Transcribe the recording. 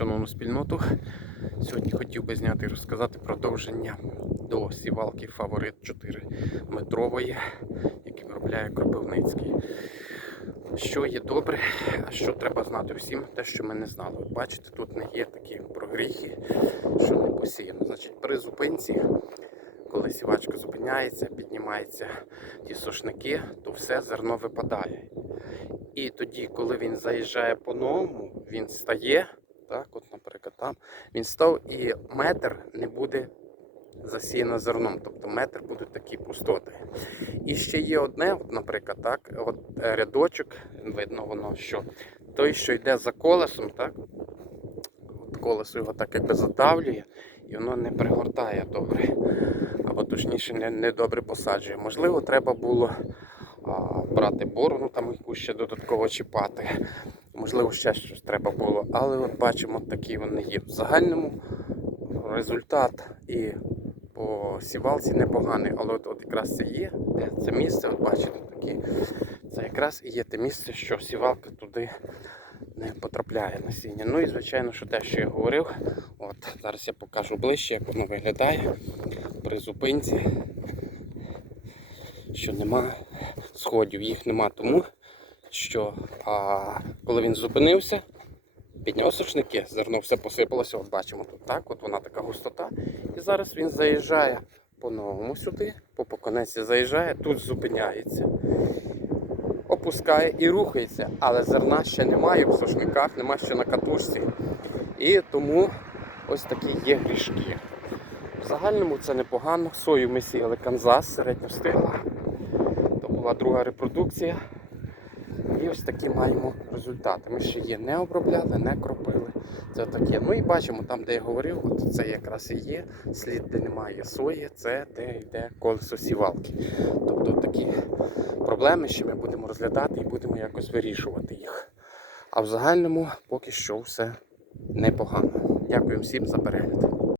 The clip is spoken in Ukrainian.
Шановну спільноту, сьогодні хотів би зняти і розказати продовження до сівалки Фаворит 4 метрової, яку виробляє Кропивницький. Що є добре, а що треба знати всім, те, що ми не знали. Бачите, тут не є такі прогріхи, що не посіяно. Значить, при зупинці, коли сівачка зупиняється, піднімаються ті сошники, то все зерно випадає. І тоді, коли він заїжджає по-новому, він стає. Так, от, наприклад, там він став і метр не буде засіяно зерном, тобто метр будуть такі пустоти. І ще є одне, от, наприклад, так, от е, рядочок, видно воно, що той, що йде за колесом, так, от колесо його так якби задавлює, і воно не пригортає добре, або точніше не, не добре посаджує. Можливо, треба було а, брати борону, там якусь ще додатково чіпати. Можливо, ще щось треба було, але от бачимо, такі вони є. В загальному результат і по сівалці непоганий, але от, от якраз це є, де це місце, от бачите, такі, це якраз і є те місце, що сівалка туди не потрапляє насіння. Ну і звичайно, що те, що я говорив, от зараз я покажу ближче, як воно виглядає при зупинці, що нема сходів, їх нема тому що а, коли він зупинився, підняв сушники, зерно все посипалося, от бачимо тут так, от вона така густота. І зараз він заїжджає по-новому сюди, по поконеці заїжджає, тут зупиняється, опускає і рухається, але зерна ще немає в сушниках, немає ще на катушці. І тому ось такі є грішки. В загальному це непогано. Сою ми сіяли Канзас, середньо встигла. То була друга репродукція. І ось такі маємо результати. Ми ще є не обробляли, не кропили. Це таке. Ну і бачимо там, де я говорив, от це якраз і є слід, де немає сої, це де йде колесо сівалки. Тобто такі проблеми ще ми будемо розглядати і будемо якось вирішувати їх. А в загальному поки що все непогано. Дякую всім за перегляд.